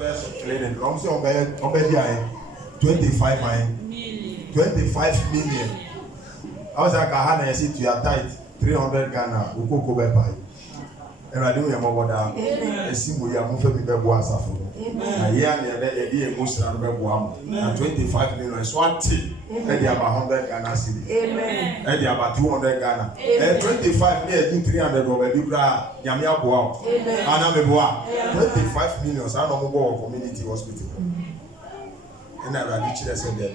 Cleaning. I'm saying on 25 million. I was like, I said to your tight 300 Ghana. We could go back. And I do your mother. I see we are moving the boys after. A year and a year most and 25 million is one tea. And you about 100 Ghana city. And you about 200 Ghana. And 25 million, 300 over Libra, Yamia Boa. Anna Boa. 25 million, I don't go community hospital. And I said that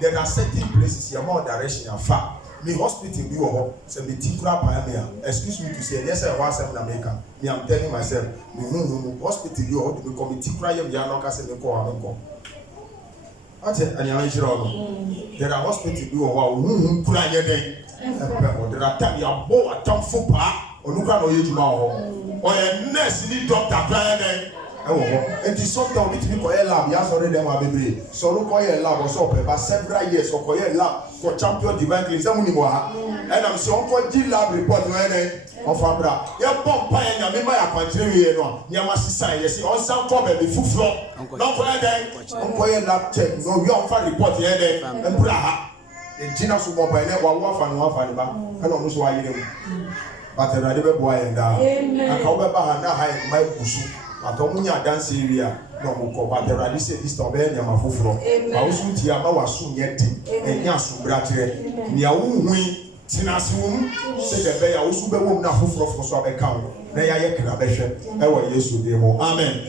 there are certain places, your more direction are far. Me hospital be or say me tikura pioneer. Excuse me to say, yes, I was in America. Me, I'm telling myself, me hospital you or me come tikura yam yanoka say me call. I said, and you there are hospital you or kura yede. There are time you are born a town football or look at you or a nurse need doctor plan. And the something which we call a lab, yes, already them are baby. So look call a lab or so, but several years or call a lab for champion divine exam. And I'm so for G lab report of Abra. Your pump pie and your member continue. Yamasi sign, yes, on some problem, the full floor. Not for a day, on a lab check. No, you are report here and Braha. The Gina Subo by never one fan, and almost why you but I never boy and down. I come back and I my bush. Atomunya dance area no moko but the rally say this to be nya mafoforo ba usu ti aba wasu nyeti enya asubra kire nia wuhui tinasum se de be ya usu be wom na foforo fo so abeka wo na ya ye kra behwe e wo Yesu de mo amen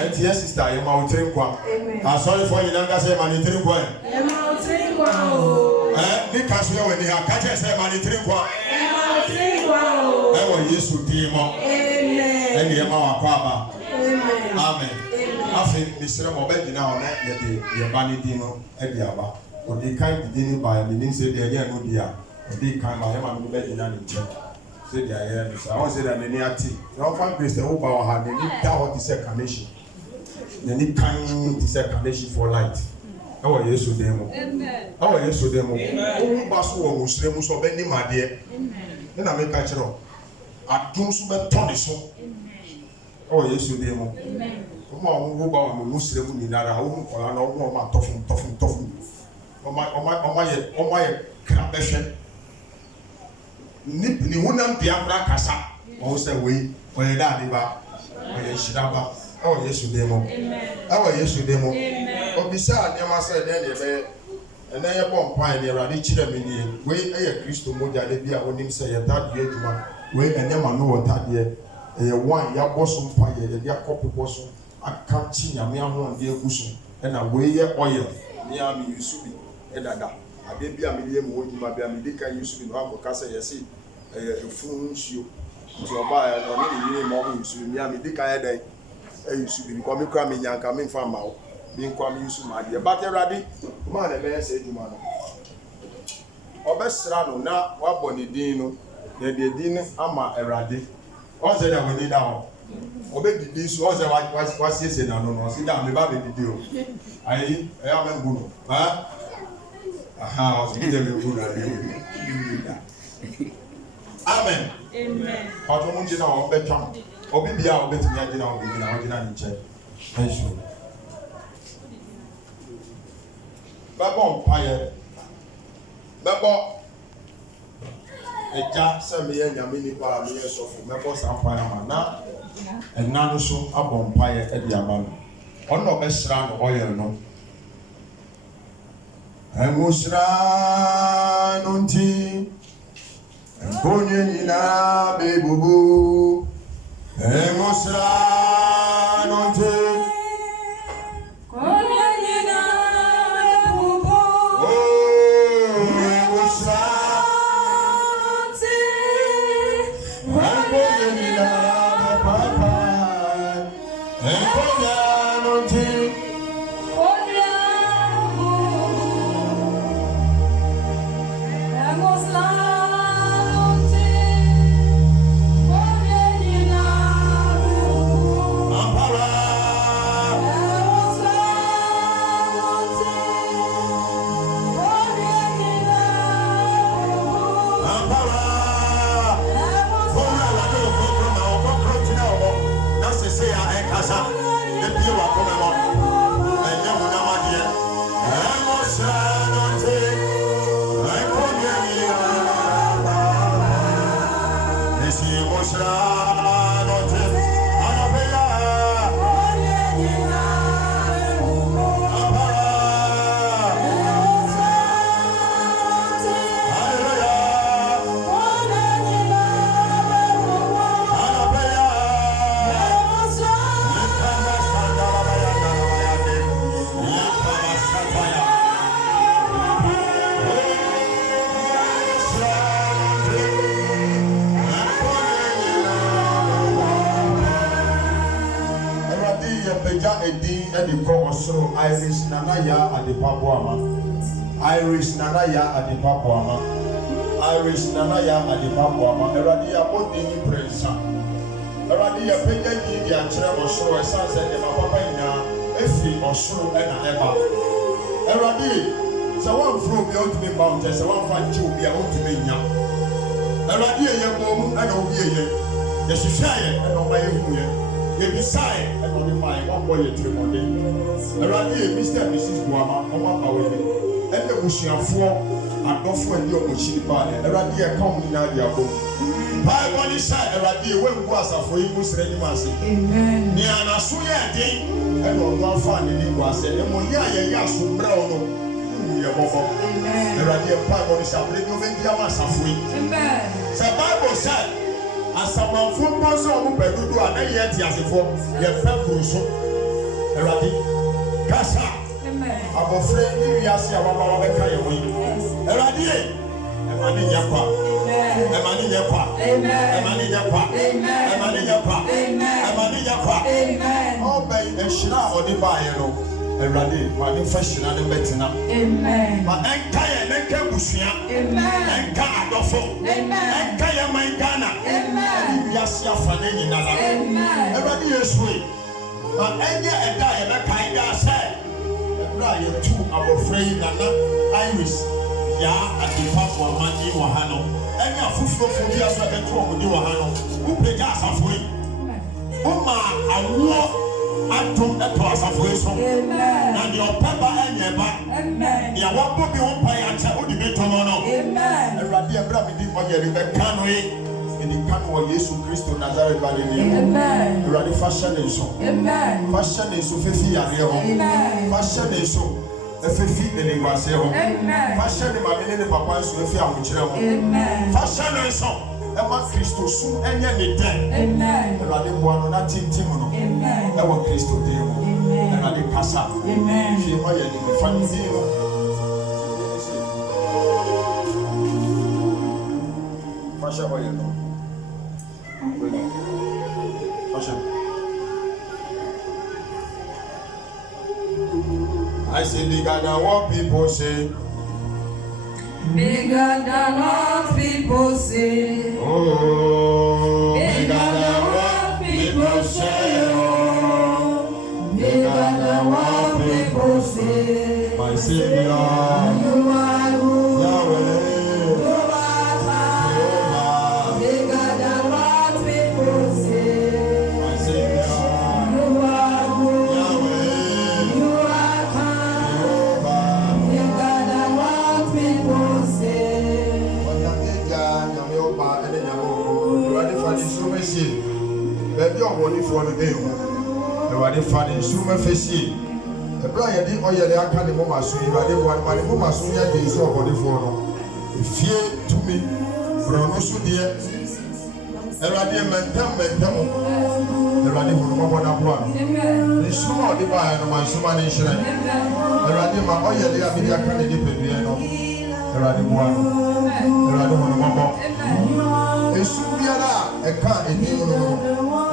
and yes sister ye ma otire kwa I sorry for you nanga say ma ni tire kwa ye ma otire kwa ni kaso ye we ni ha ka je say ma ni tire kwa ye ma otire kwa e wo Yesu de mo amen and ye ma wa kwa ba amen. Afi Mr. Mobedi na ona ye de ye bani di no e di aba. O de kan di ni ba me nin say de ye no dia. O de kan ba ye ma no bedi na ni che. Say dia ye no. I want say that ni ati. No fan grace wo ba wa ha ni ta what is carnation. Ni kan is carnation for light. E wo Yesu de mo. Amen. E wo Yesu de mo. O ba so wo musre mu so be ni ma de. Amen. Na me ka kiro. Adum so be ton so. Oh Yesu de mo. Amen. Omo wo ba wo musre mu ni dara wo nkola na wo ma tofun. Oma ye krabeshe. Ni hunam biabra kasa. O se we o ye da de ba. O ye shiraba. Oh Yesu de mo. Amen. Oh Yesu de mo. Amen. Obisa ne ma se ne be ena ye pompa ne Awurade kire me ni we eye Kristo moja de bia wonim se ye tade aduma we enya ma no wo tade one ya bosom pa ye de akopo bosom aka chi nyame ahon de eguso na we ye oil ni am yusu bi edada ade bia me ye mo oduma bia me de kan yusu bi no akoka se ye si efun nsuo so ba ya no ni mo yusu mi am de kan ye yusu bi ko me kra me nyanka me fa ma o bi nko am yusu ma de but Awurade ma na be se eduma no obesra no na wabọ ni din no de din ama Awurade o se da we ni da o obe didi so o se wa se na no si da me ba be didi o ayi e ya me ngunu ha aha o se de me ngunu amen amen o to mun jina o be twam obi bia o be ti ya jina o be jina ni che enso babo mpaye babo eja se me ya nyame ni pa me ye sofo me bo sampa na na enna no so abon paye e dia ba no ono be sra no oil no emusra no nti konye ni na be bubu emusra no nti Eradi Yapeja Edi Ediko Osoro Iris Nanaya Adepapuama. Iris Nanaya Adepapuama. Iris Nanaya Adepapuama. Eradi Abodi Prensa. Eradi Yapeja Yidi Achre Osoro Esanse Ema Papa Ina Efi Osoro Ena Eba. Eradi so one flow be out to be mountain, so one fan to be out to be young. Eradi Yabom and Obi. The Shishaya and on my own. You decide and modify one boy to Monday. Eradi Mr. and Mrs. Guama, Oma Away. And the Mushian 4 and not for your Mushi Bad. Eradi come in Adiabo. By one side, Eradi, when was a for you, Muslim Massy. Amen. Niana Suya day, and on one fan in was a Moya Yasu Brown. Eradi, a Bible is a bring of Indiamas of we. Amen. The Bible said, as someone from Paso, who do an yet as if your pepper so. Eradi, Casa. I'm afraid you are seeing our Kayaway. Eradi, Emani Yapa. Emani Yapa. Emani Yapa. Emani Yapa. Emani Yapa. Oh, by a shina or the Bayano. Eradi, manifestation and betina. Amen. But Enkaya Nenka Bushia. Amen. Enka Adofo. Amen. Enkaya Maigana. Amen. Yasia Faneni Nala. Amen. Eradi Yeswe. But Enya and Diana Kaida said, Ryan 2 abofrei Nana Iris. Ya at the past one Mani Wahano. Enya Fufu Fobia so the 2 of the Wahano. Who pay gas of way? Uma, a war. Atom etwas afreso and your papa enyeba amen ya wabo bi won pai acha odi betomo no amen Eradi abra mi di oyere be kanwe eni kanwo Yesu Kristo Nazareth ba ni amen Eradi fashion enso amen fashion enso fefi yare ho amen fashion enso efefi eni gwase ho amen fashion ma me ne papa enso efi awokyere ho amen fashion enso Ema Kristo su enye ne den amen Eradi bo ano na tintim no amen ewo Kristo den mo Eradi kasa amen fi mo ye ni fa ni din no fasha bo ye no fasha I say bigger than what people say. Bigger than what people say. Oh, bigger than what people say. Oh, bigger than what people say. My Savior, you are who Yahweh, you are. Bigger than what people say. my Savior, You are who Yahweh, you are. Jehovah. Bigger than what people say. Baby, I'm only for the day. The body fan is super fishy. The Brian, the oil, I can't remember. So you are the one, my woman, so you are the so body for no. Fear to me, Bruno, so dear. The radio mental. The radio will go on one. The summer, the buy, and my summer nation. The radio, my oil, the Amelia can be piano. The radio one. The radio will go on. Esubiara eka enimu no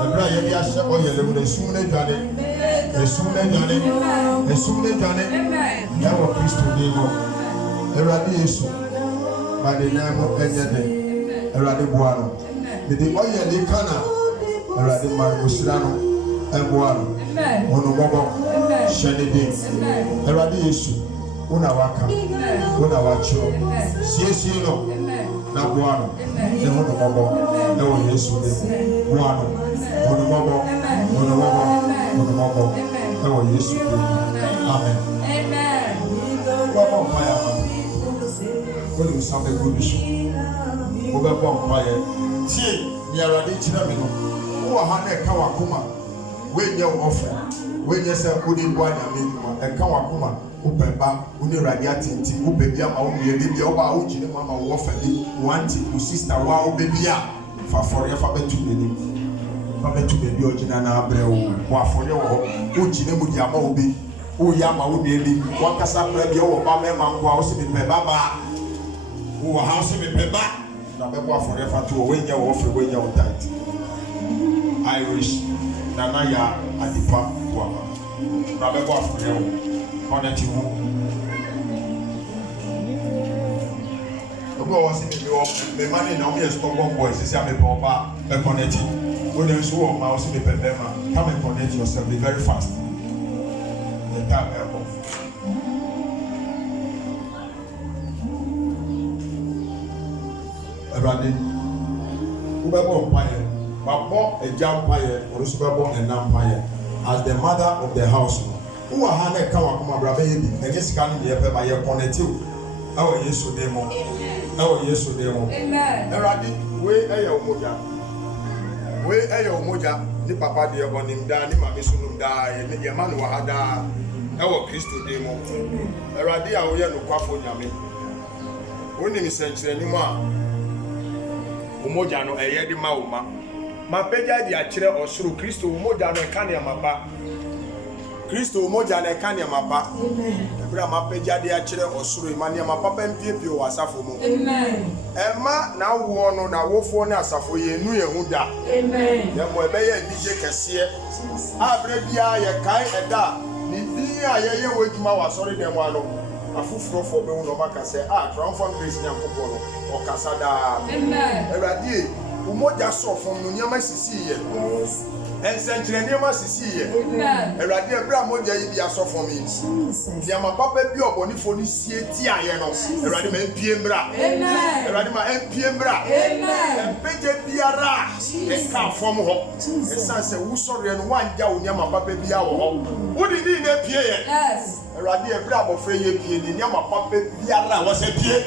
ebra ye bia hye oyele mu esum na dwane ya wo Kristo de no Erade Yesu ma de namo enyede Erade boano de de oyele kana Erade ma osira no eboano ono bobo shene de Erade Yesu una waka una wacho siesie no na boano ne ho no bobo ne wo Yesu de boano ono bobo ne wo Yesu de amen wa ba fire ko ni sabe ko bi so wo ba ba fire tie ni Erade kira me no wo ha na ka wakoma we nye wo ofra we nye se ko di bo anya me e ka wakoma Upemba, uni radiatinti, ubebia ma umieli bia oba ujine mama uofeli, wanti usista wa ubebia, fa foria fa betu bedi, fa betu bebi ojina na abreu, wa foria wo ujine mudi ama ubi, uyama umieli, wakasa prebia oba mema ngwa usi mipebaba, uwa hausi mipeba, na bebo wa foria fa tu wenye uofe wenye utaiti. Irish, Nana ya adipa wama. Na bebo afure wo. Connect wo. Obo was in the money now me stubborn boys say am be oba be connect. When you so o ma o say be pembema. Come and connect yourself be very fast. The time ebo. Everybody Ubebo Empire, Babo a jump fire, or Subabo and Empire, as the mother of the house. Who are Hannah Kawakuma Baby, and this can be a by your connective. Our yes to demo. Our yes to demo. Amen. Everybody, way a moja. Way a moja, the papa dear on him down, Nima Missunum die, and the Yaman Wahada, our Christo demo. Everybody, I will no quaffle yami. When you send anymore. Umoja no eye di mauma mapeja di akire osoro Kristo umoja no eka ne mapa Kristo umoja no eka ne mapa amen ebra mapeja di akire osoro imane mapa pempie o asafo mu amen ema na wo no na wofo ne asafo ye nu ye hu da amen ye mo ebe ye dije kese abre bia ye kai eda ni bia ye wejuma wasori dem ano afufuro fo be hu no maka se triumphant grace nyankopɔ no okasada amen erade umoja so fom no nyama sisi ye ensenkyere nyama sisi ye amen erade ebra moja yi bia so fom yi nyama papa bi obonifo ni sie ti aye no erade ma empie mbra amen erade ma empie mbra amen empeje biara eka fom ho esanse wusore no wanja onyama papa bia wo ho wodi ni na pie ye yes erade ebra abofre ye pie ni nyama papa biara wo se pie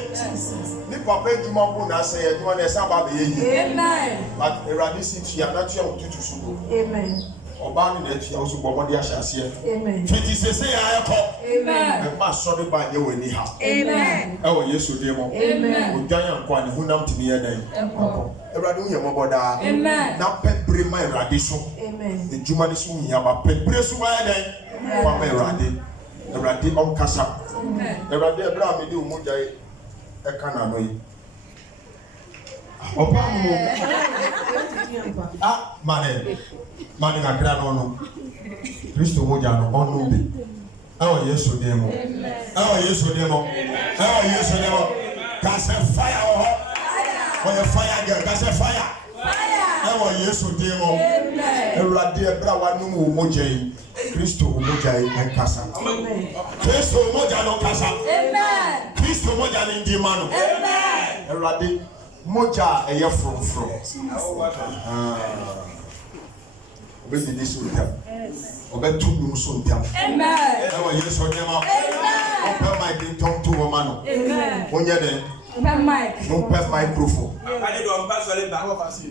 ni papa eduma ko na se eduma na esa ba be ye amen but erade si tia na tia otutu sugo amen oba ni na tia osu gbomode ahase amen fiti sese ya ekọ amen e ma so de ba ye wani ha amen e wo yesu de mo amen odwan anko ani hunam timi ye dan ekọ erade hu ye mo boda amen na pebre ma erade so amen eduma ni so nya ba pebre so ma ye dan fa ma erade on kasa amen erade ebra me de umoja eka na no yi opa mo mane na kra no Kristo moja no onu bi awo Yesu de mo awo Yesu de mo awo Yesu de mo ka se fire o fire girl ka se fire awo Yesu de mo amen ewrade ebra wa no mo moja yi Kristo moja yi enkasa amen Kristo moja no kasa amen Kristo moja ni ndi mano amen ewrade moja eye from obe di so ntam obe tu dum so ntam amen ewa Yesu nyama amen ope my din ton to woman no amen onye den ope mic no ope microphone akade do mpa so le ba ho fa si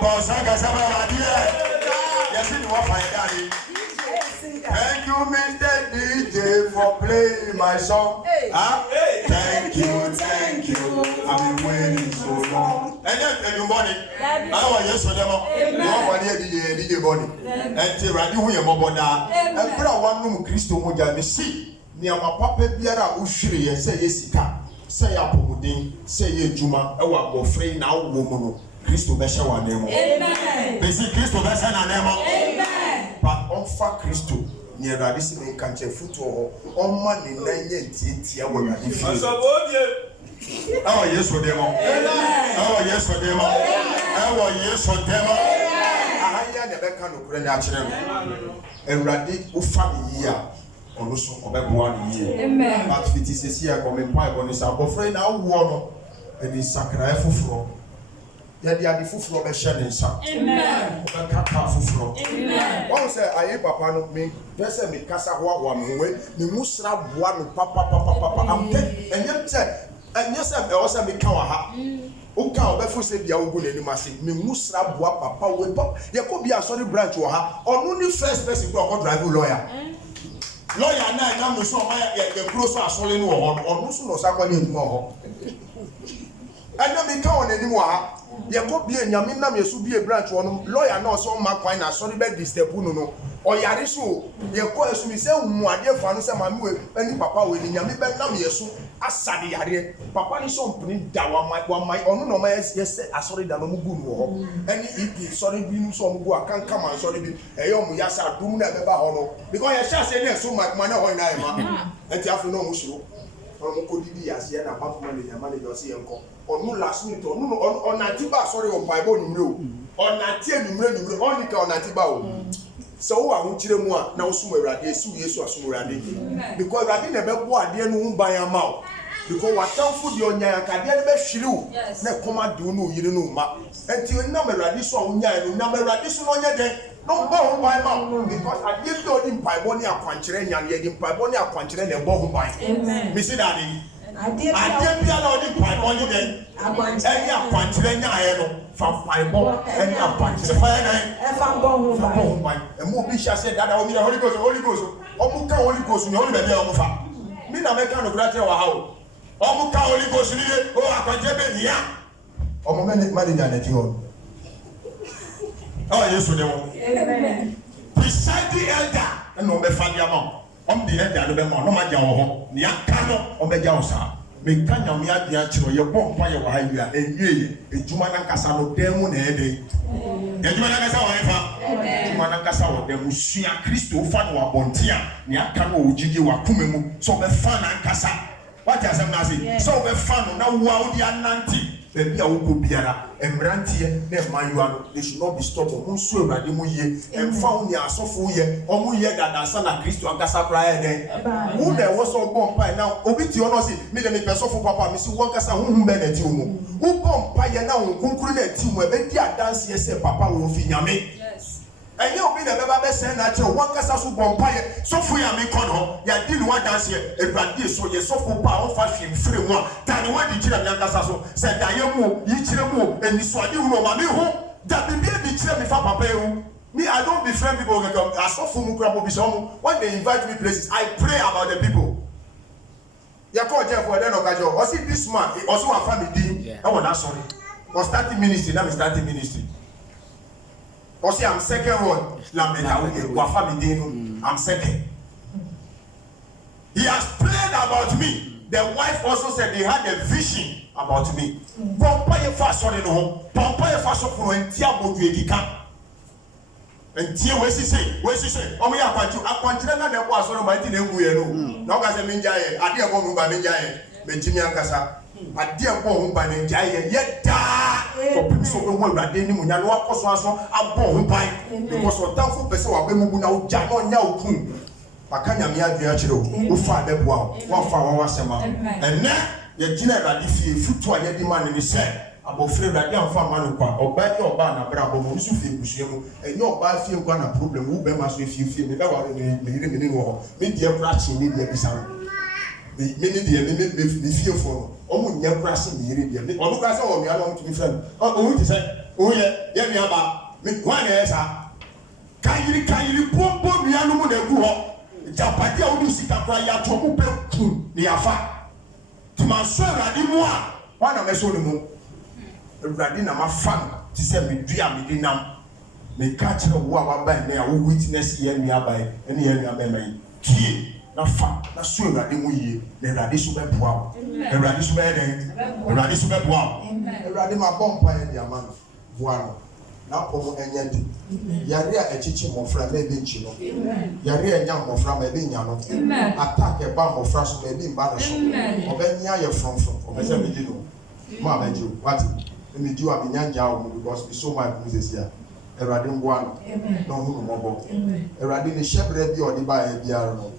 bo sanga sama ba die yes ni wo fa ida ni thank you Mr. DJ for playing my song thank you I've been waiting so long and then you money I want yes for them you want money DJ body and te radi hu ye moboda e bra wanum Kristo moja me si ni ama papa biara uhwire ye se yesika se ya pomuden se ye juma e wa bofre na wo mu no Kristo be hye wa na mo amen be si Kristo be hye na mo amen but on fa Kristo ni erade si me kanche futu ho on ma ni nanye ntientia wo erade fi awo Yesu de mo awo Yesu de mo awo Yesu de mo ahaya de be ka no kure ni a kire no erade wo fa ni a ono so obeboa ni ye amen but fiti sesi a come pai go ni sa bofre na wo no eni sakra efoforo ya di adi foforo be hye ne nsa amen o be kaka foforo amen won say ayi papa no me pese me kasa ho me we me musra boa no papa am te enyem te enyesa be o say me ka wa ha o ka o be fo se bia ogu n'anim ase me musra boa papa we papa ye ko bia sorry branch wo ha onu ni first person go drive lawyer na na me so ma ye close asole ni wo ho onu so no sakwa ni ntu ho ena me ka on anim wo ha ye ko bia nyame na me so bia branch wo no lawyer na so ma kwan na sorry be disturb no oyare so ye ko esu mi se mu ade fa no se ma me we ani papa we ni nyame be na me so asade yare papa ni so mpini da wa mai onu no ma yes asori da no mu gu no ho any ep sorry bi nu so mu gu akanka man sorry bi eyo mu yasa dum na be ba ho no because ye sha say na so ma na ho na e ma enti afu no mu shiro onu ko didi yase na papa man le yama le jo se enko onu last minute onu onati ba sorry on bible ni mre o onati enumre oni ka onati ba o so wo ahun kire mu a na wo sumo Awurade esi wo Yesu asumo Awurade because Awurade na be bo ade no hu ban ama o because watamfo de onya akade ne be hwiriw na koma de no yire no ma enti na Awurade so a wonya no na Awurade so no nya den no bo ho ban ma because ade bi odi mpaibo ne akwankire nya ne de mpaibo ne akwankire na bo ho ban amen me say that ade bi ala odi mpaibo ne den akwankire nya aye no fa Bible and akwankire fa na fa bo ho ban e mo bi sha say dada o mi Holy Ghost o mu ka Holy Ghost ni Holy be o mu fa mi na me ka no grate wa ha o mu ka Holy Ghost ni o akwankire be nia o mo manager na ti o Yesu de wo amen beside the elder and no be fa dia ma the elder no be ma no ma ja wo ho ni aka no o be ja wo sa me kanya me adia kiro ye bom pa ye wa hayu a enwie ejuma na kasa no demu na ede ejuma na kasa wa fa ejuma na kasa wo demu sua Kristo fa no abontia ni aka no ojigi wa kumemu so be fa na kasa what asem na say so be fa no na wa odi ananti be bia wo ko biara emrantie na emayua no they should not be stopped on so Awurade mu ye emfa wo ni asofo ye omu ye dadansa na Kristo ankasa prayer den wo na wo so bom pa na obi ti ono si me de me pesofo papa me si wo ankasa huhum be na ti omu wo bom pa ye na wo kunkuru na ti omu e be di adanse ye se papa wo fi nyame enye obi na beba be sen na kire wo ankasa so bom pa ye sofo ya me kono ya di ni wa danse ye Awurade so ye sofo pa wo fa hwem fire mu a tani wa di kire me ankasa so se daye mu yi kire mu eniswade hu no ma me ho da bibia di kire me fa papa hu me I don't befriend people get asofo mu kra mo bi so mo when they invite me places I pray about the people ya call Jeff for den okajo o see this man also one family din I want that sorry was starting ministry now me starting ministry o see I'm second one la me ta wa family din I'm second he has prayed about me. The wife also said they had a vision about me. Pompa ye fa so no ho. Pompa ye fa so fo entia bodu ekika. Entia we si say. Omo ya akwanchire na na bo aso no ma ti na engu ye no. Na o ka se menja ye. Ade e bo mu ba menja ye. Menjimi ankasa. Ade e bo hu ba menja ye. Ye da. For people so we Awurade ni mu nya no akoso aso abo hu ban. Because o tanfo pese wa be mu bu na o ja no nya okun. Akanya me adua kire wo fa beboa wo fa wo wasema enne ye gina Awurade fie futu a ye di ma ne se abofre Awurade amfa ma no kwa oba ye oba na bra bo mo nsu fie kusue mu enye oba fie kwa na problem wo be ma so fie me da wa ne yire me ni wo me die kra chi me die bisa me ni die me fie fo no o mu nya kra chi me yire die o mu kra se o mi ala o tu mi friend o ti se o ye mi aba me wa na esa kayiri pompo mi anu mu na gu ho japadi a wodi sika kra ya to mo pe kun ni afa tuma so Awurade mu a wana me so ne mu Awurade na ma fa ti se me dua me di nam me ka kire wo a wa ban na wo witness ye nua ban ene ye nua ban mai tie na fa na so Awurade mu yie na Awurade so be boa Awurade so be den Awurade so be boa Awurade ma bompa ye dia man boa no na pomo enyandi yare a echichi mofra na ebe nchi no yare enya mofra ma ebe nya no attack e ba mofra so ma ebe mba no so obenya ye from obese me di no ma ba ji what me di wa me nyanja o because we so my business here Awurade ngwa no hu no mobo Awurade ni shebre bi odi ba e biara no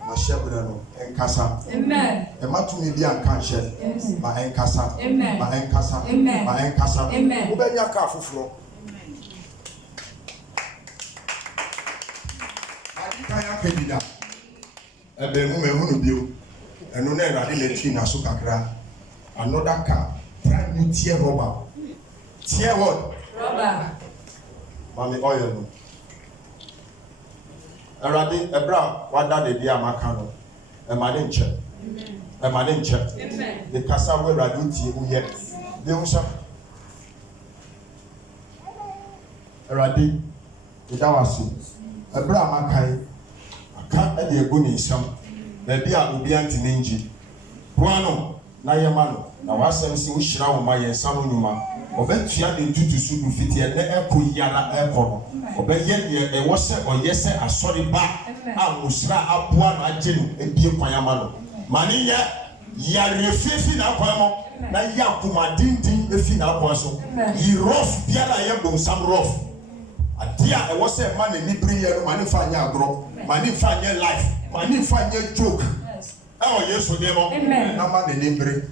na shebre no enkasa amen e matumi bi anka hye ma enkasa ma enkasa obenya ka afoforo kaya kedida ebe mu me hunu bio eno na Awurade le twi na so kakra another car brand new tier rubber mami oil no Awurade ebra wada de dia maka no e ma ne nche amen de kasa we Awurade tie uye de unsa Awurade idawasi ebra makai aka e de egu ni nsam na bia obi antine nji Guano, Nayamano, now I send you Shroud, my son, Numa, Obetia, the duty to fit here, Echo Yala Echo, Obey, a was or yes, a sorry back, I will slap up one agent, a dear Payamano. Mania, Yarefin Apamo, Nayakuma Dintin, the fin Apostle, he rough, Piala Yabo, some rough. A dear, I was a man in Libria, Manifanya Gro, Manifanya life, Manifanya joke. Oh, yes, so demo. Nama de libre.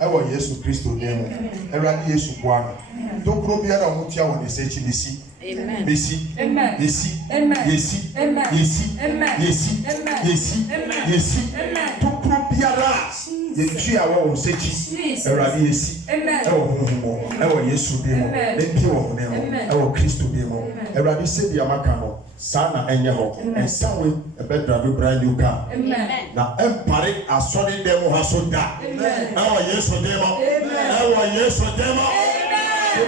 Oh, yes, so Christo demo. Eradi Yesu Bwana. Don't grow beyond a mutia when they say Chibisi. Messi. Yesi. Yesi. Yesi. Yesi. Yesi. Yesi. Don't grow beyond. The tree I want to say, Eradi Yesi. Oh, Yesu demo. Then pure demo. Oh, Christo demo. Eradi said the Amakano. Sana enyeho and some way a better brand new car. Now empire as solid demo has on that. Our yes or demo. Our yes or demo.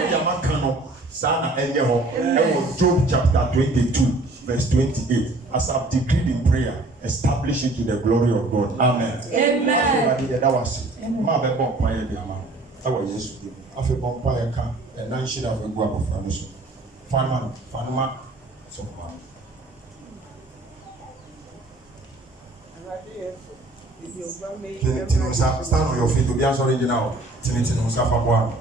Yamakano. Sana enyeho. Job chapter 22 verse 28. As I've decreed in prayer, establish it to the glory of God. Amen. Amen. That was it. Ma be bon fire be ama. Our yes or demo. Afi bon fire can and nine should have a go up of Ramuso. Fanman. So far. Stand on your feet to be answering now. Tinitinosa Fabwa.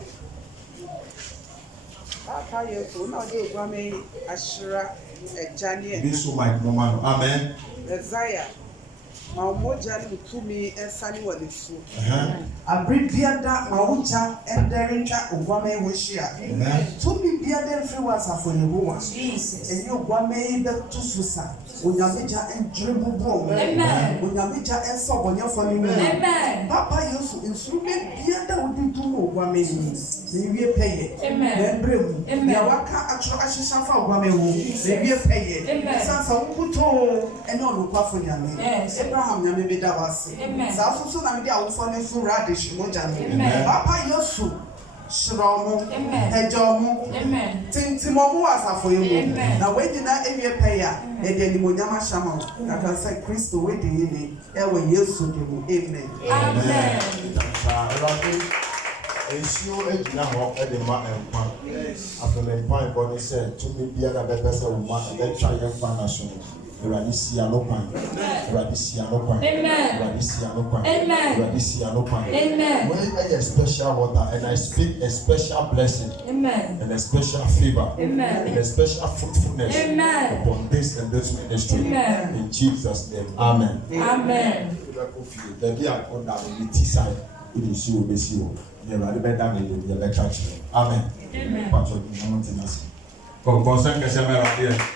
Be so my woman. Amen. Messiah. Maumoja mtumi esani walifu. Abri biada maucha enderencha ugwame wishia. Tumi biada mfriwa safoni huwa. Enyi ugwame ibe tususa. Unyamija enjribubu. Unyamija enso bonyafoni mwa. Papa Yesu insume biada uditumu ugwame ni. Niwie peye. Nembremu. Yawaka atro ashishafa ugwame wu. Niwie peye. Sasa ukuto eno lukwafu nyame. Abraham nyame beda wase. Sa so na me dia wo fo ne fu radish moja no. Papa Yesu shromo ejomo tintimomo asafo yemu na we dina ewie peya e de limonyama shama na kan say Kristo we de ni e we Yesu de mu. Amen. Amen. Ensure ejina ho e de ma enpa. Afele pan body say to me bia na be pese wo ma be try yan fa na so. Radisi alopan. Radisi alopan. Amen. Radisi alopan. Amen. Radisi alopan. Amen. When I get special water and I speak a special blessing. Amen. And a special favor. Amen. And a special fruitfulness. Amen. Upon this and this ministry. Amen. In Jesus' name. Amen. Amen. The day I come down in the T-side, it is you, be you. You are the better than the church. Amen. Amen. God,